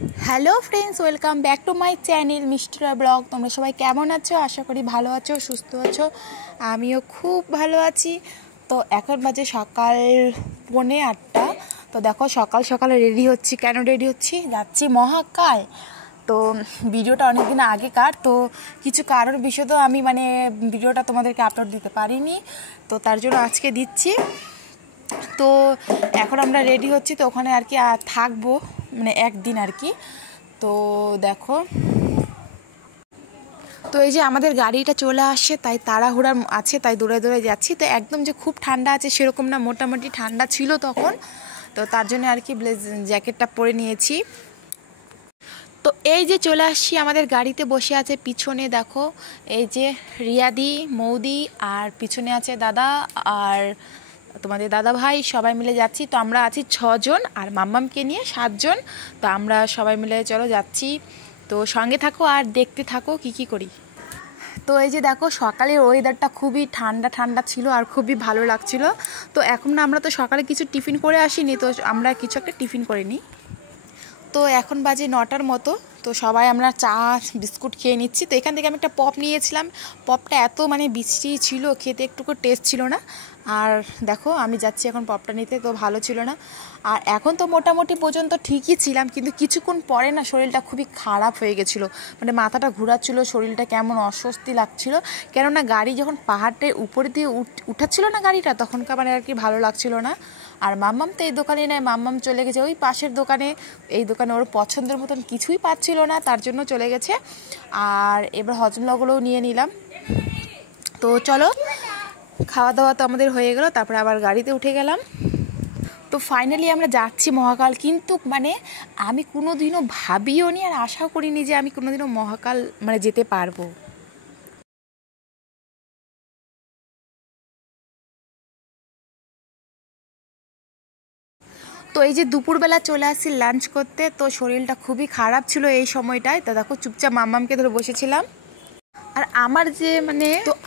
Hello friends, welcome back to my channel মিষ্টিরা blog. তোমরা সবাই কেমন আছো? আশা করি ভালো আছো, সুস্থ আছো। আমিও খুব ভালো আছি। তো এখন বাজে সকাল 7:45। তো দেখো সকাল সকালে রেডি হচ্ছি। কেন রেডি হচ্ছি? যাচ্ছি মহাকাল। তো ভিডিওটা অনেক দিন আগেকার, তো কিছু কারোর বিষয় তো আমি ভিডিওটা তোমাদেরকে আপলোড দিতে পারিনি, তো তার জন্য আজকে দিচ্ছি। তো এখন আমরা রেডি হচ্ছি, তো ওখানে আর কি থাকবো একদিন আর কি। তো দেখো, তো এই যে আমাদের গাড়িটা চলে আসছে, তাই তাড়াহুড়া আছে, তাই দৌড়ে দৌড়ে যাচ্ছি। তো একদম যে খুব ঠান্ডা আছে সেরকম না, মোটামুটি ঠান্ডা ছিল তখন, তো তার জন্য আর কি জ্যাকেটটা পরে নিয়েছি। তো এই যে চলে আসছি, আমাদের গাড়িতে বসে আছে পিছনে দেখো এই যে রিয়াদি, মৌদি, আর পিছনে আছে দাদা আর তোমাদের দাদা ভাই, সবাই মিলে যাচ্ছি। তো আমরা আছি 6 জন, আর মাম্মামকে নিয়ে 7 জন। তো আমরা সবাই মিলে চলো যাচ্ছি। তো সঙ্গে থাকো আর দেখতে থাকো কি করি। তো এই যে দেখো সকালের ওয়েদারটা খুবই ঠান্ডা ঠান্ডা ছিল আর খুবই ভালো লাগছিল। তো এখন আমরা তো সকালে কিছু টিফিন করে আসিনি, তো আমরা কিছু একটা টিফিন করে নিই। তো এখন বাজে 9টার মতো। তো সবাই আমরা চা বিস্কুট খেয়ে নিচ্ছি। তো এখান থেকে আমি একটা পপ নিয়েছিলাম। পপটা এত বৃষ্টি ছিল, খেতে একটুকু টেস্ট ছিল না। আর দেখো আমি যাচ্ছি এখন পপটা নিতে, তো ভালো ছিল না। আর এখন তো মোটামুটি পর্যন্ত ঠিকই ছিলাম, কিন্তু কিছুক্ষণ পরে না শরীরটা খুবই খারাপ হয়ে গেছিলো। মাথাটা ঘোরাচ্ছিলো, শরীরটা কেমন অস্বস্তি লাগছিল। কেননা গাড়ি যখন পাহাড়ের উপরে দিয়ে উঠাচ্ছিল না গাড়িটা, তখনকার আর কি ভালো লাগছিল না। আর মাম্মাম তো এই দোকানে নেয়, মাম্মাম চলে গেছে ওই পাশের দোকানে। এই দোকানে ওর পছন্দের মতন কিছুই পাচ্ছিল না, তার জন্য চলে গেছে। আর এবার হজমলাগুলোও নিয়ে নিলাম। তো চলো, খাওয়া দাওয়া তো আমাদের হয়ে গেল, তারপরে আবার গাড়িতে উঠে গেলাম। তো ফাইনালি আমরা যাচ্ছি মহাকাল। কিন্তু আমি কোনোদিনও ভাবিও নি আর আশাও করিনি যে আমি কোনোদিনও মহাকাল যেতে পারবো। তো এই যে দুপুরবেলা চলে আসছি লাঞ্চ করতে। তো শরীরটা খুবই খারাপ ছিল এই সময়টায়। তো দেখো চুপচাপ মাম্মামকে ধরে বসেছিলাম। আর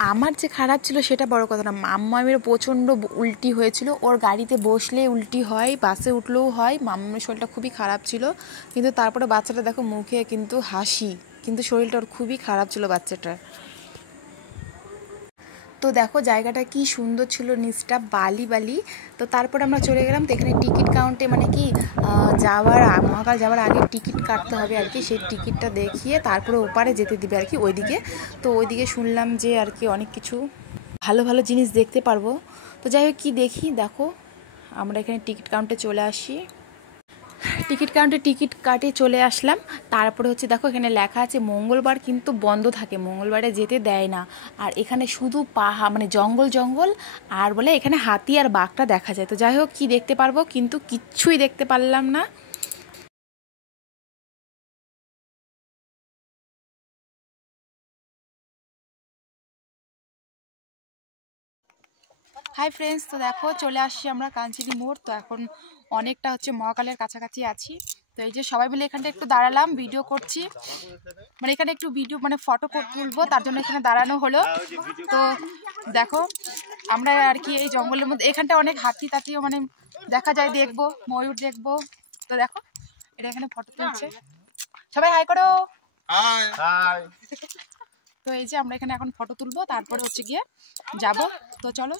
আমার যে খারাপ ছিল সেটা বড় কথা না, মাম্মামের প্রচণ্ড উল্টি হয়েছিল। ওর গাড়িতে বসলে উল্টি হয়, বাসে উঠলেও হয়। মাম্মামের শরীরটা খুবই খারাপ ছিল, কিন্তু তারপরে বাচ্চাটা দেখো মুখে কিন্তু হাসি, কিন্তু শরীরটা ওর খুবই খারাপ ছিল বাচ্চাটার। তো দেখো জায়গাটা কি সুন্দর ছিল, নিচটা বালি বালি। তো তারপর আমরা চলে গেলাম। তো এখানে টিকিট কাউন্টে মহাকাল যাওয়ার আগে টিকিট কাটতে হবে আর কি। সেই টিকিটটা দেখিয়ে তারপরে ওপারে যেতে দিবে আর কি, ওইদিকে। তো ওইদিকে শুনলাম যে আর কি অনেক কিছু ভালো ভালো জিনিস দেখতে পারবো। তো যাই হোক, কি দেখি, দেখো আমরা এখানে টিকিট কাউন্টে চলে আসি। টিকিট কাউন্টে টিকিট কাটে চলে আসলাম। তারপরে দেখো এখানে লেখা আছে মঙ্গলবার কিন্তু বন্ধ থাকে, মঙ্গলবারে যেতে দেয় না। আর এখানে শুধু জঙ্গল জঙ্গল, আর বলে এখানে হাতি আর বাঘটা দেখা যায়। তো যাই হোক, কি দেখতে পারবো, কিন্তু কিচ্ছুই দেখতে পারলাম না। হাই ফ্রেন্ডস, তো দেখো চলে আসছি আমরা কাঞ্চিনি মোড়। তো এখন অনেকটা মহাকালের কাছাকাছি আছি। তো এই যে সবাই মিলে এখানটা একটু দাঁড়ালাম, ভিডিও করছি। এখানে একটু ভিডিও ফটো তুলবো, তার জন্য এখানে দাঁড়ানো হলো। তো দেখো আমরা আর কি এই জঙ্গলের মধ্যে, এখানটা অনেক হাতি টাতিও দেখা যায়, দেখবো ময়ূর দেখবো। তো দেখো এটা এখানে ফটো তুলছে, সবাই হাই করো। হাই। তো এই যে আমরা এখানে এখন ফটো তুলবো, তারপরে গিয়ে যাবো। তো চলো।